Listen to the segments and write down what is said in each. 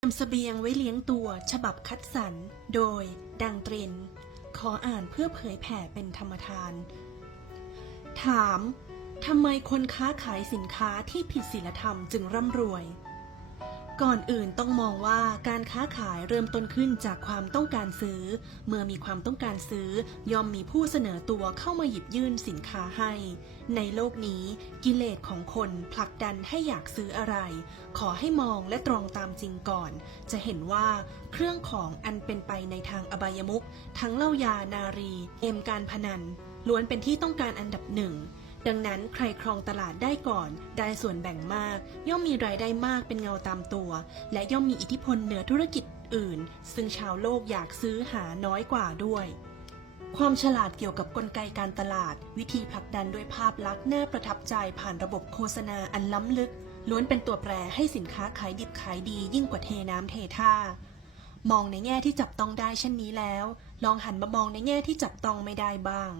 เตรียมเสบียงไว้เลี้ยงตัวฉบับคัดสรร โดย ดังตริน ขออ่านเพื่อเผยแผ่เป็นธรรมทาน ถาม ทำไมคนค้าขายสินค้าที่ผิดศีลธรรมจึงร่ำรวย ก่อนอื่นต้องมองว่าการค้าขายเริ่มต้นขึ้นจากความต้องการซื้อ เมื่อมีความต้องการซื้อย่อมมีผู้เสนอตัวเข้ามาหยิบยื่นสินค้าให้ ในโลกนี้กิเลสของคนผลักดันให้อยากซื้ออะไร ขอให้มองและตรองตามจริงก่อน จะเห็นว่าเครื่องของอันเป็นไปในทางอบายมุขทั้งเหล้ายานารีเกมการพนันล้วนเป็นที่ต้องการอันดับหนึ่ง ดังนั้นใครครองตลาดได้ก่อน ได้ส่วนแบ่งมาก ย่อมมีรายได้มากเป็นเงาตามตัว และย่อมมีอิทธิพลเหนือธุรกิจอื่น ซึ่งชาวโลกอยากซื้อหาน้อยกว่าด้วยความฉลาดเกี่ยวกับกลไกการตลาด วิธีผลักดันด้วยภาพลักษณ์น่าประทับใจผ่านระบบโฆษณาอันล้ำลึก ล้วนเป็นตัวแปรให้สินค้าขายดิบขายดียิ่งกว่าเทน้ำเทท่า มองในแง่ที่จับต้องได้เช่นนี้แล้ว ลองหันมามองในแง่ที่จับต้องไม่ได้บ้าง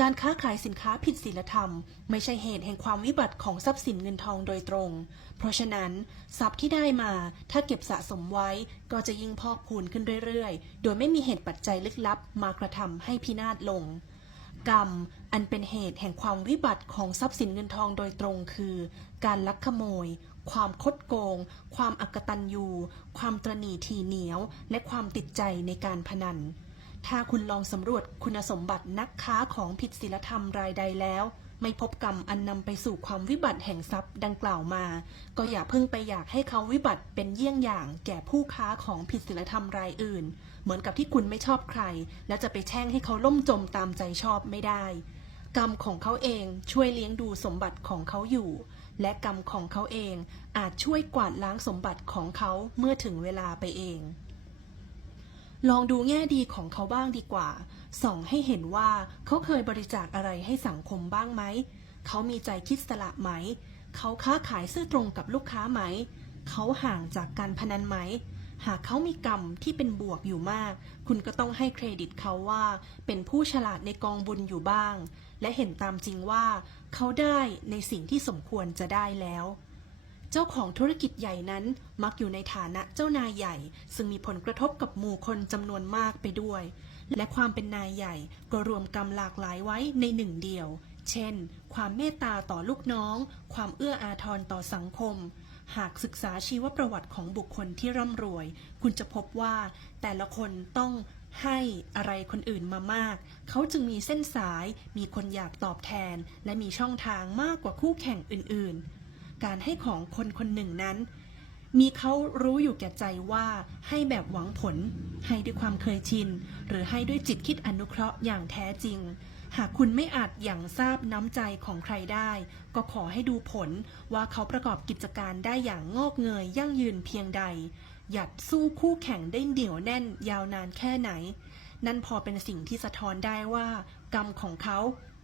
การค้าขายสินค้าผิดศีลธรรม ไม่ใช่เหตุแห่งความวิบัติของทรัพย์สินเงินทองโดยตรง เพราะฉะนั้นทรัพย์ที่ได้มาถ้าเก็บสะสมไว้ก็จะยิ่งพอกพูนขึ้นเรื่อยๆ โดยไม่มีเหตุปัจจัยลึกลับมากระทำให้พินาศลง กรรม อันเป็นเหตุแห่งความวิบัติของทรัพย์สินเงินทองโดยตรงคือ การลักขโมย ความคดโกง ความอักตันยู ความตรณีทีเหนียว และความติดใจในการพนัน ถ้าคุณลองสำรวจคุณสมบัตินักค้าของผิดศีลธรรมรายใดแล้ว ไม่พบกรรมอันนำไปสู่ความวิบัติแห่งทรัพย์ดังกล่าวมา ก็อย่าเพิ่งไปอยากให้เขาวิบัติเป็นเยี่ยงอย่าง แก่ผู้ค้าของผิดศีลธรรมรายอื่น เหมือนกับที่คุณไม่ชอบใคร แล้วจะไปแช่งให้เขาล่มจมตามใจชอบไม่ได้ กรรมของเขาเองช่วยเลี้ยงดูสมบัติของเขาอยู่ และกรรมของเขาเองอาจช่วยกวาดล้างสมบัติของเขาเมื่อถึงเวลาไปเอง ลองดูแง่ดีของเขาบ้างดีกว่า ส่องให้เห็นว่าเขาเคยบริจาคอะไรให้สังคมบ้างไหม เขามีใจคิดสละไหม เขาค้าขายซื่อตรงกับลูกค้าไหม เขาห่างจากการพนันไหม หากเขามีกรรมที่เป็นบวกอยู่มาก คุณก็ต้องให้เครดิตเขาว่า เป็นผู้ฉลาดในกองบุญอยู่บ้าง และเห็นตามจริงว่า เขาได้ในสิ่งที่สมควรจะได้แล้ว เจ้าของธุรกิจใหญ่นั้นมักอยู่ในฐานะเจ้านายใหญ่ ซึ่งมีผลกระทบกับหมู่คนจำนวนมากไปด้วย และความเป็นนายใหญ่ก็รวมกรรมหลากหลายไว้ในหนึ่งเดียว เช่น ความเมตตาต่อลูกน้อง ความเอื้ออาทรต่อสังคม หากศึกษาชีวประวัติของบุคคลที่ร่ำรวย คุณจะพบว่าแต่ละคนต้องให้อะไรคนอื่นมามาก เขาจึงมีเส้นสาย มีคนอยากตอบแทน และมีช่องทางมากกว่าคู่แข่งอื่นๆ การให้ของคนคนหนึ่งนั้น มีเขารู้อยู่แก่ใจว่าให้แบบหวังผล ให้ด้วยความเคยชิน หรือให้ด้วยจิตคิดอนุเคราะห์อย่างแท้จริง หากคุณไม่อาจอย่างทราบน้ำใจของใครได้ ก็ขอให้ดูผลว่าเขาประกอบกิจการได้อย่างงอกเงยยั่งยืนเพียงใด หยัดสู้คู่แข่งได้เหนียวแน่นยาวนานแค่ไหน นั่นพอเป็นสิ่งที่สะท้อนได้ว่ากรรมของเขา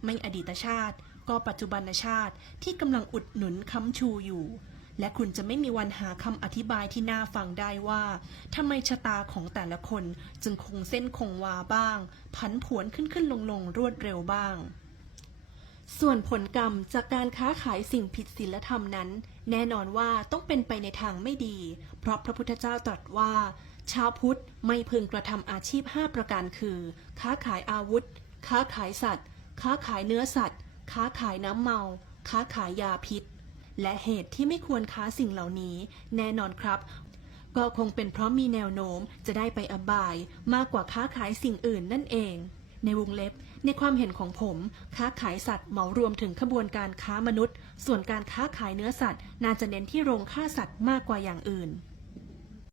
ไม่อดีตชาติ ก็ปัจจุบันชาติที่กำลังอุดหนุนค้ำชูอยู่ และคุณจะไม่มีวันหาคำอธิบายที่น่าฟังได้ว่าทำไมชะตาของแต่ละคนจึงคงเส้นคงวาบ้าง ผันผวนขึ้นขึ้นลงลงรวดเร็วบ้างส่วนผลกรรมจากการค้าขายสิ่งผิดศีลธรรมนั้น แน่นอนว่าต้องเป็นไปในทางไม่ดี เพราะพระพุทธเจ้าตรัสว่า ชาวพุทธไม่พึงกระทำอาชีพ 5 ประการคือ ค้าขายอาวุธ ค้าขายสัตว์ ค้าขายเนื้อสัตว์ ค้าขายน้ำเมา ค้าขายยาพิษ และเหตุที่ไม่ควรค้าสิ่งเหล่านี้ แน่นอนครับ ก็คงเป็นเพราะมีแนวโน้มจะได้ไปอบาย มากกว่าค้าขายสิ่งอื่นนั่นเอง ในวงเล็บ ในความเห็นของผม ค้าขายสัตว์เหมารวมถึงขบวนการค้ามนุษย์ ส่วนการค้าขายเนื้อสัตว์ น่าจะเน้นที่โรงฆ่าสัตว์มากกว่าอย่างอื่น